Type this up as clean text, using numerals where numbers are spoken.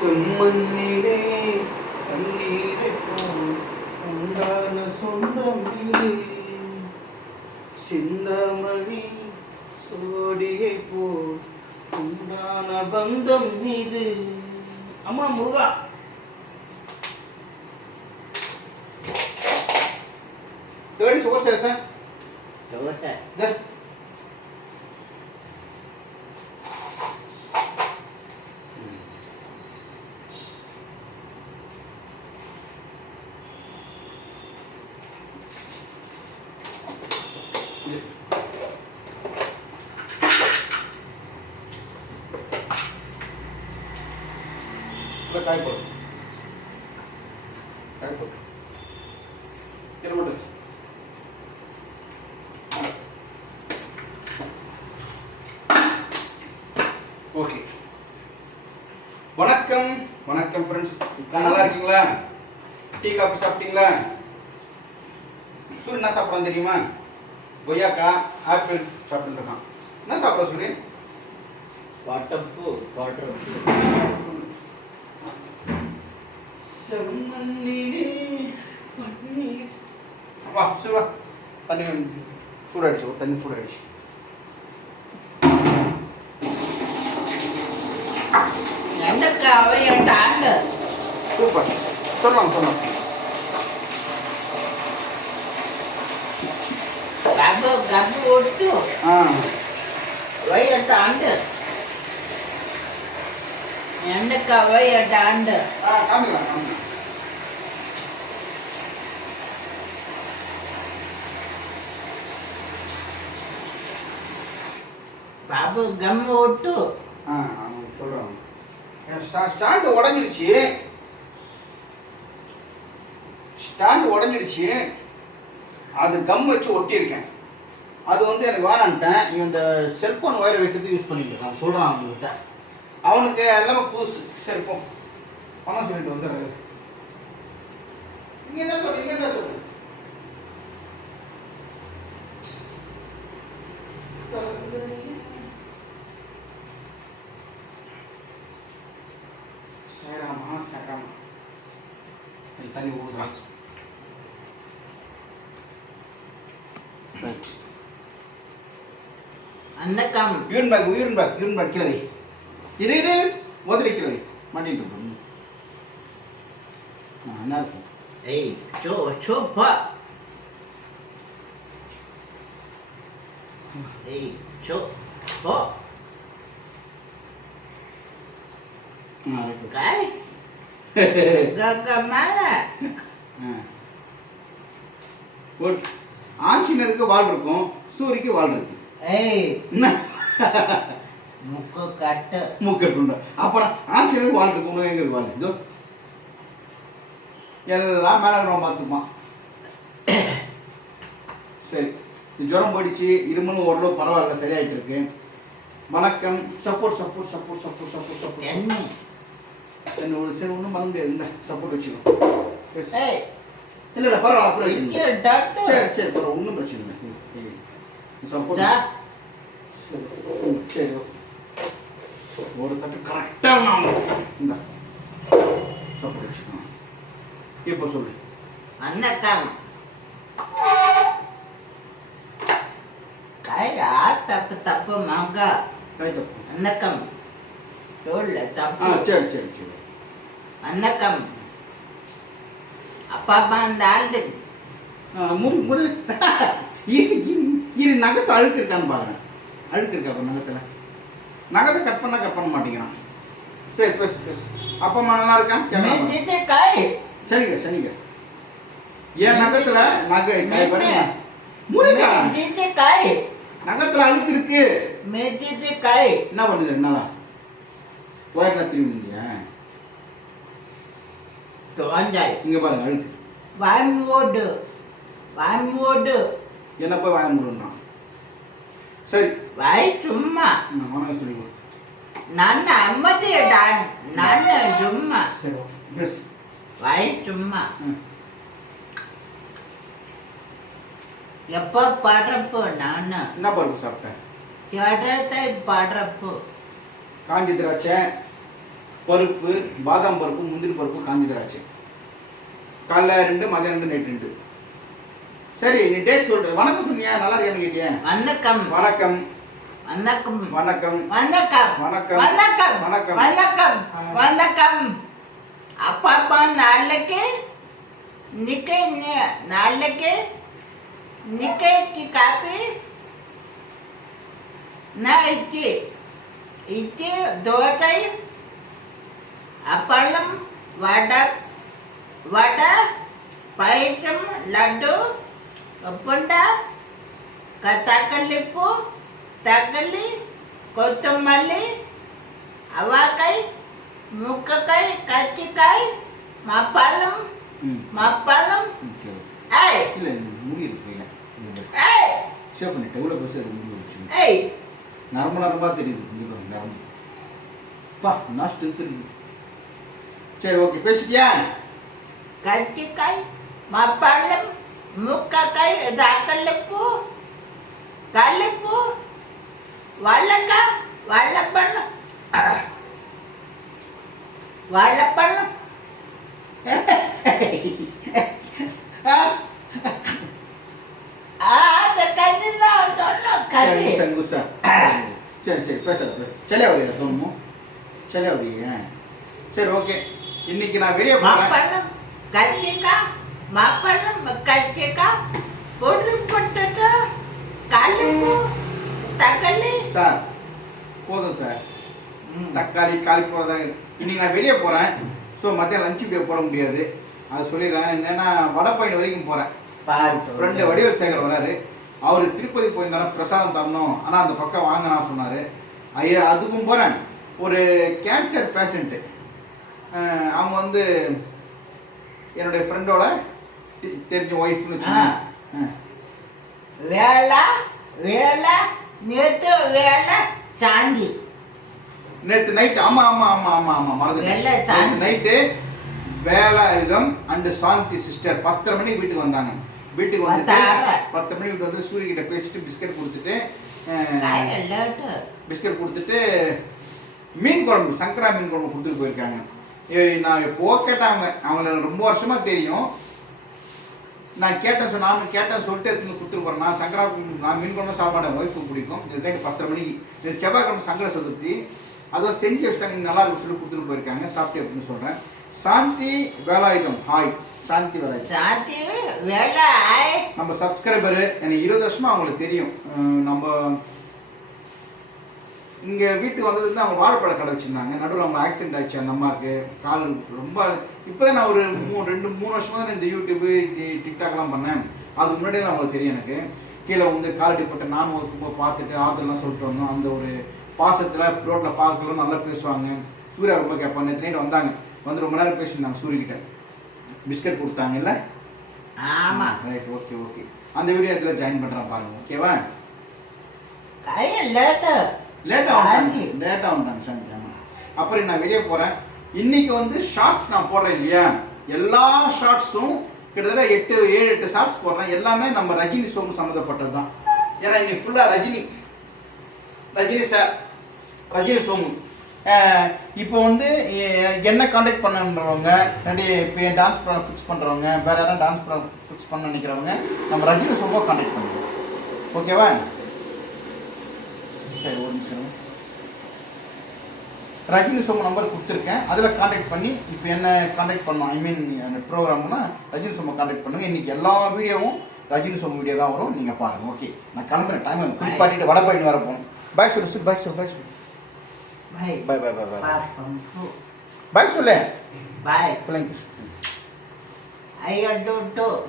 செம்மண்ணிலே தண்ணீரை போல் உண்டான சொந்தம் இது. சிந்தாமணி சோடியை போல் உண்டான பந்தம் இது. அம்மா முருகா தேடி சுகர் சேசன் காய் போடு காய் போடு கீழே போட்டு ஓகே. வணக்கம் வணக்கம் ஃப்ரெண்ட்ஸ், நல்லா இருக்கீங்களா? டீ காஃபி சாப்பிட்டீங்களா? சூரியன் என்ன சாப்பிட்றான் தெரியுமா? கொய்யாக்கா ஆப்பிள் சாப்பிட்டு இருக்கான். என்ன சாப்பிட்ற சூரியன்? பாட்டப்பு செம்மண்ணிலே பன்னீர். வா சரி வா, தண்ணி சூடாயிடுச்சு, தண்ணி சூடாயிடுச்சு. சூப்பர், சொல்லலாம் சொல்லலாம். பாபு கம் ஒட்டு சொல்றேன். ஸ்டாண்ட் உடஞ்சிருச்சு, ஸ்டாண்ட் உடஞ்சிருச்சு. அது கம் வச்சு ஒட்டியிருக்கேன். அது வந்து எனக்கு வேணான்ட்டேன். இவன் இந்த செல்ஃபோன் ஒயர் வைக்கிறதுக்கு யூஸ் பண்ணிட்டு நான் சொல்கிறான் அவங்ககிட்ட. அவனுக்கு எல்லாமே புதுசு. சரி போ, பணம் சொல்லிட்டு வந்துடுறாரு. இங்கே தான் சொல்லு, இங்கே தான் சொல்லு. சேராமா சேராமா தண்ணி ஊடுறான். அந்த கம் யூரின் பேக் கீழே இரு இரு முதல்ல கீழே மாட்டிட்டு இருக்கோம். என்ன இருக்கும்? ஏய் சோ சோ பா ஏய் சோ போ காய் ககமால ஒரு ஆஞ்சநேயருக்கு வால் இருக்கும், சூரிக்கு வால் இருக்கு. ஏய் என்ன முக்கு கட்டு மூக்கட்டுண்டா. அப்புறம் ஆஞ்சநேயருக்கு வால் இருக்கு, உனக்கு எங்க இருக்கு வால்? இதோ எல்லாம் மேலே இருக்கிறவன் பார்த்துப்பான். சரி, ஜுரம் போயிடுச்சு, இருமலும் ஓரளவு பரவாயில்ல, சரியாயிட்டு இருக்கு. வணக்கம். Support support support support support support என்ன ஒரு சரி ஒன்றும் பண்ண முடியாது. இந்த சப்போர்ட் வச்சுக்கோ. இல்லை இல்லை பரவாயில்ல, அப்புறம் சரி சரி பரவாயில்ல, ஒன்றும் பிரச்சனை இல்லை. சப்போர்ட் சரி ஒரு தட்டு கரெக்டாக நான் இந்த சப்போர்ட் வச்சுக்கணும். இப்போ சொல்லு. அன்னக்கம் காய் தப்பு தப்பு மகா காய் தப்பு அன்னக்கம் சொல்ல தப்பு. சரி சரி சரி அன்னக்கம் அப்பா அம்மா அந்த ஆளு முறு முறு இரு நகத்தை அழுக்கு இருக்கான்னு பாருங்க. அழுக்கு இருக்கா அப்போ நகத்தில்? நகத்தை கட் பண்ண மாட்டேங்கிறான். சரி பேசு பேசு. அப்பா அம்மா நல்லா இருக்கான்? காய் சரிங்க சரிங்க. என் நகத்துல நகை காய் பாருங்க. முருகா காய் நகத்துல அழுக்கு இருக்கு. மேஜிட்டு காய் என்ன பண்ணுது? என்னால ஒயர்ல திரும்பி இல்லையா? தோஞ்சாய் இங்க பாருங்க அழுக்கு. வாய்மோடு என்ன போய் வாய மூடுறான். சரி வாய் சும்மா வணக்கம் சொல்லிக்கோ. நான் அம்மதியடான் நான் சும்மா. சரி பெஸ் வாய் சும்மா. எப்போ பாடுறப்போ நான் என்ன பருப்பு சாப்பிட்டேன்? கேட்டதை பாடுறப்போ காஞ்சி திராட்சை, பருப்பு, பாதாம் பருப்பு, முந்திரி பருப்பு, காஞ்சி திராட்சை. காலைல 2, மதியானம் 2, நைட் 2. சரி, நீ டேட் சொல்லிட்டு வணக்கம் சொன்னியா, நல்லா இருக்கியான்னு கேட்டியா? வணக்கம் வணக்கம் வணக்கம் வணக்கம் வணக்கம் வணக்கம் வணக்கம் வணக்கம் வணக்கம் வணக்கம். அப்பா நாளைக்கு நாளைக்கு நிக்கி காப்பி நான் இட்லி தோசை அப்பளம் வடை பாயசம் லட்டு புண்டா தக்காளி கொத்தமல்லி அவாக்காய் முக்கக்காய் கத்திக்காய் மாப்பழம் சரி. ஏய் இல்லை முடி இருக்கு ஏய் ஷேப் பண்ணிட்டேன். எவ்வளோ பெருசாக இருக்கு முடி வச்சு ஏய் நரம்பா தெரியுது. இங்கே நரம்பு பா நான் ஸ்ட்ரென்த் இருக்கு. சரி ஓகே, பேசிட்டியா? கத்திக்காய் மாப்பழம் முக்கக்காய் தக்காளிப்பூ கல்லிப்பூ வாழைப்பழம் அந்த கண்ணு தான் கறி. संगुसा சரி சரி பேசுறது चले आवरिया सोनू चले आवरिया. சரி ஓகே, இன்னைக்கு நான் வெளியே போறேன். மாப்பழம் கத்திரிக்காய் பொட்டேட்டோ காலிப்பூ தக்காளி. சார் போதும் சார், தக்காளி காலிஃப்ளவர் தான். இன்னைக்கு நான் வெளியே போகிறேன். ஸோ மத்தியம் லஞ்சுக்கு போட முடியாது, அது சொல்லிடுறேன். என்னென்னா வடபழனி வரைக்கும் போகிறேன். ஃப்ரெண்டு வடிவேல் சேகர் வராரு. அவர் திருப்பதி போயிருந்தாரு, பிரசாதம் தரணும், ஆனால் அந்த பக்கம் வாங்கினா சொன்னார். ஐயா அதுக்கும் போகிறேன். ஒரு கேன்சர் பேஷண்ட்டு, அவங்க வந்து என்னுடைய ஃப்ரெண்டோட தெரிஞ்ச ஒய்ஃப்னு வச்சுக்கோங்க. வேலை நேற்று சாந்தி நேற்று நைட் ஆமாம் மறந்து night Velayudham and Shanthi sister 10:30 மணிக்கு வீட்டுக்கு வந்தாங்க. வீட்டுக்கு வந்துட்டு 10 மணிக்கு வீட்டு வந்து சூரிய கிட்ட பேசிட்டு பிஸ்கட் கொடுத்துட்டு மீன் குழம்பு சங்கரா மீன் குழம்பு கொடுத்துட்டு போயிருக்காங்க. நான் எப்போ கேட்டாங்க, அவங்கள ரொம்ப வருஷமா தெரியும். நான் கேட்டேன், நானும் கேட்டேன் சொல்லிட்டு எடுத்து கொடுத்துட்டு போறேன். நான் சங்கரா நான் மீன் குழம்பு சாப்பாடு ஒய்ஃபுக்கு பிடிக்கும். இதுக்கு 10:30 மணிக்கு செவ்வாய்க்கிழமை சங்கர சதுர்த்தி, அதுவும் செஞ்சு வச்சுட்டாங்க, நல்லா இருக்கும் சொல்லி கொடுத்துட்டு போயிருக்காங்க. சாப்பிட்டு அப்படின்னு சொல்றேன். சாந்தி வேலாயுதம், ஹாய் சாந்தி வேலாயுதம் நம்ம சப்ஸ்கிரைபரு. எனக்கு 20 வருஷமா அவங்களுக்கு தெரியும். நம்ம இங்கே வீட்டுக்கு வந்ததுலேருந்து அவங்க வாழைப்பழ கடை வச்சுருந்தாங்க. நடுவில் அவங்க ஆக்சிடென்ட் ஆச்சு அந்த அம்மாவுக்கு. கால் ரொம்ப இப்போ தான் நான் ஒரு 2-3 வருஷமாக தான் இந்த யூடியூப்பு டிக்டாக்லாம் பண்ணேன். அதுக்கு முன்னாடியெல்லாம் அவங்களுக்கு தெரியும். எனக்கு கீழே வந்து கால் அடிப்பட்டு நானும் ஒரு சும்மா பார்த்துட்டு ஆறுதல்லாம் சொல்லிட்டு வந்தோம். அந்த ஒரு பாசத்தில் ரோட்டில் பார்க்கலாம், நல்லா பேசுவாங்க. சூர்யா ரொம்ப கேட்பாங்க. நேற்று வந்தாங்க, வந்து ரொம்ப நேரம் பேசியிருந்தாங்க. சூரியக்கிட்ட பிஸ்கட் கொடுத்தாங்கல்ல. ஆமாம் ரைட், ஓகே ஓகே. அந்த வீடியோ இதில் ஜாயின் பண்ணுறேன் பாருங்க, ஓகேவா? லேட்டாக வந்துட்டாங்க சாந்தி. ஆமாம். அப்புறம் நான் வெளியே போகிறேன். இன்னைக்கு வந்து ஷார்ட்ஸ் நான் போடுறேன் இல்லையா, எல்லா ஷார்ட்ஸும் கிட்டத்தட்ட 7-8 ஷார்ட்ஸ் போடுறேன். எல்லாமே நம்ம ரஜினி ஷோவும் சம்மந்தப்பட்டது தான். ஏன்னா இன்னைக்கு ஃபுல்லாக ரஜினி சார், ரஜினி சோமு. இப்போ வந்து என்ன காண்டாக்ட் பண்ணுறவங்க, இப்போ டான்ஸ் ப்ரோக்ராம் ஃபிக்ஸ் பண்ணுறவங்க, வேறு யாரும் டான்ஸ் ப்ரோக்ராம் ஃபிக்ஸ் பண்ண நினைக்கிறவங்க, நம்ம ரஜினி சோமுவை காண்டாக்ட் பண்ணுவோம், ஓகேவா? சரி ஒரு நிமிஷம். ரஜினி சோமு நம்பர் கொடுத்துருக்கேன், அதில் காண்டாக்ட் பண்ணி இப்போ என்ன காண்டாக்ட் பண்ணோம். அந்த ப்ரோக்ராம்னா ரஜினி சோமை காண்டாக்ட் பண்ணுங்க. இன்றைக்கி எல்லா வீடியோவும் ரஜினி சோமு வீடியோ தான் வரும், நீங்கள் பாருங்கள். ஓகே, நான் கிளம்புறேன். டைம் குளிப்பாட்டிட்டு வடபழனி வரப்போம். பாய் சொல்லு, பாய் சொல்லு, பாய் சொல்லு, பாய் பாய் பாய் பாய் பாய் சொல்லு, பாய் பிள்ளைங்க. I don't know.